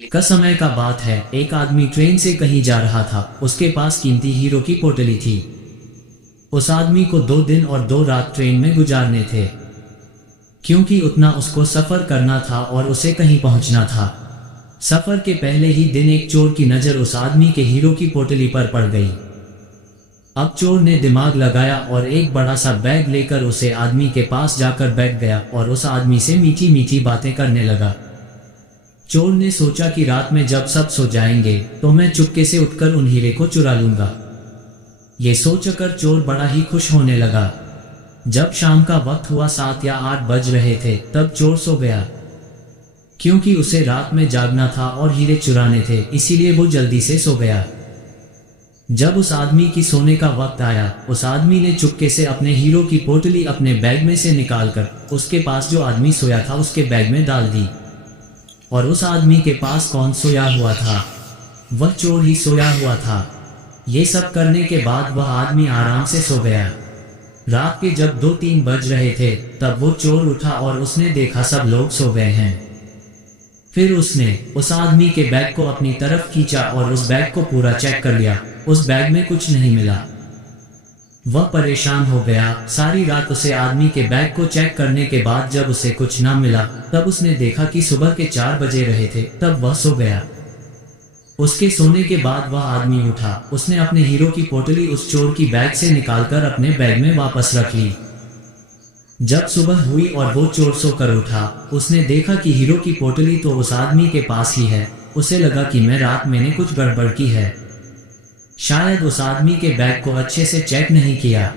का समय का बात है। एक आदमी ट्रेन से कहीं जा रहा था। उसके पास कीमती हीरो की पोटली थी। उस आदमी को 2 दिन और 2 रात ट्रेन में गुजारने थे, क्योंकि उतना उसको सफर करना था और उसे कहीं पहुंचना था। सफर के पहले ही दिन एक चोर की नजर उस आदमी के हीरो की पोटली पर पड़ गई। अब चोर ने दिमाग लगाया और एक बड़ा सा बैग लेकर उसे आदमी के पास जाकर बैठ गया और उस आदमी से मीठी मीठी बातें करने लगा। चोर ने सोचा कि रात में जब सब सो जाएंगे तो मैं चुपके से उठकर उन हीरे को चुरा लूंगा। ये सोचकर चोर बड़ा ही खुश होने लगा। जब शाम का वक्त हुआ, 7 या 8 बज रहे थे, तब चोर सो गया, क्योंकि उसे रात में जागना था और हीरे चुराने थे, इसीलिए वो जल्दी से सो गया। जब उस आदमी की सोने का वक्त आया, उस आदमी ने चुपके से अपने हीरो की पोटली अपने बैग में से निकालकर उसके पास जो आदमी सोया था उसके बैग में डाल दी। और उस आदमी के पास कौन सोया हुआ था? वह चोर ही सोया हुआ था। ये सब करने के बाद वह आदमी आराम से सो गया। रात के जब 2-3 बज रहे थे, तब वो चोर उठा और उसने देखा सब लोग सो गए हैं। फिर उसने उस आदमी के बैग को अपनी तरफ खींचा और उस बैग को पूरा चेक कर लिया। उस बैग में कुछ नहीं मिला। वह परेशान हो गया। सारी रात उसे आदमी के बैग को चेक करने के बाद जब उसे कुछ ना मिला, तब उसने देखा कि सुबह के 4 बजे रहे थे, तब वह सो गया। उसके सोने के बाद वह आदमी उठा। उसने अपने हीरो की पोटली उस चोर की बैग से निकालकर अपने बैग में वापस रख ली। जब सुबह हुई और वो चोर सोकर उठा, उसने देखा कि हीरो की पोटली तो उस आदमी के पास ही है। उसे लगा कि मैं रात मैंने कुछ गड़बड़ की है, शायद उस आदमी के बैग को अच्छे से चेक नहीं किया।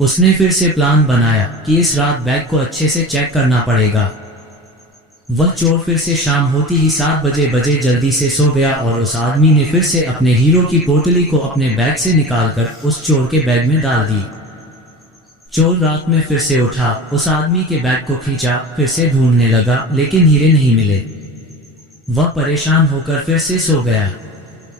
उसने फिर से प्लान बनाया कि इस रात बैग को अच्छे से चेक करना पड़ेगा। वह चोर फिर से शाम होती ही 7 बजे जल्दी से सो गया और उस आदमी ने फिर से अपने हीरो की पोटली को अपने बैग से निकालकर उस चोर के बैग में डाल दी। चोर रात में फिर से उठा, उस आदमी के बैग को खींचा, फिर से ढूंढने लगा, लेकिन हीरे नहीं मिले। वह परेशान होकर फिर से सो गया।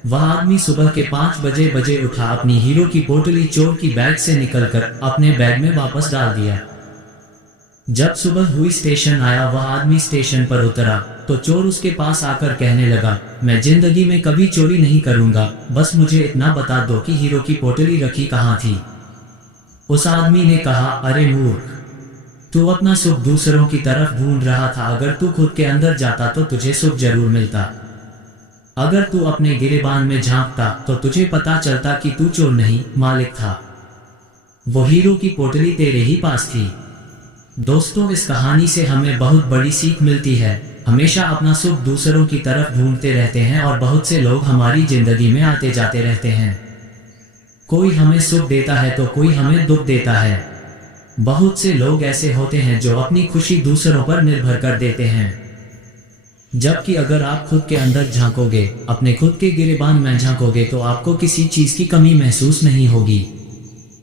वह आदमी सुबह के 5 बजे उठा, अपनी हीरो की पोटली चोर की बैग से निकलकर अपने बैग में वापस डाल दिया। जब सुबह हुई, स्टेशन आया, वह आदमी स्टेशन पर उतरा तो चोर उसके पास आकर कहने लगा, मैं जिंदगी में कभी चोरी नहीं करूंगा, बस मुझे इतना बता दो कि हीरो की पोटली रखी कहाँ थी। उस आदमी ने कहा, अरे मूर्ख, तू अपना सुख दूसरों की तरफ ढूंढ रहा था। अगर तू खुद के अंदर जाता तो तुझे सुख जरूर मिलता। अगर तू अपने गिरेबान में झांकता तो तुझे पता चलता कि तू चोर नहीं, मालिक था। वो हीरो की पोटली तेरे ही पास थी। दोस्तों, इस कहानी से हमें बहुत बड़ी सीख मिलती है। हमेशा अपना सुख दूसरों की तरफ ढूंढते रहते हैं और बहुत से लोग हमारी जिंदगी में आते जाते रहते हैं। कोई हमें सुख देता है तो कोई हमें दुख देता है। बहुत से लोग ऐसे होते हैं जो अपनी खुशी दूसरों पर निर्भर कर देते हैं, जबकि अगर आप खुद के अंदर झांकोगे, अपने खुद के गिरेबान में झांकोगे, तो आपको किसी चीज की कमी महसूस नहीं होगी।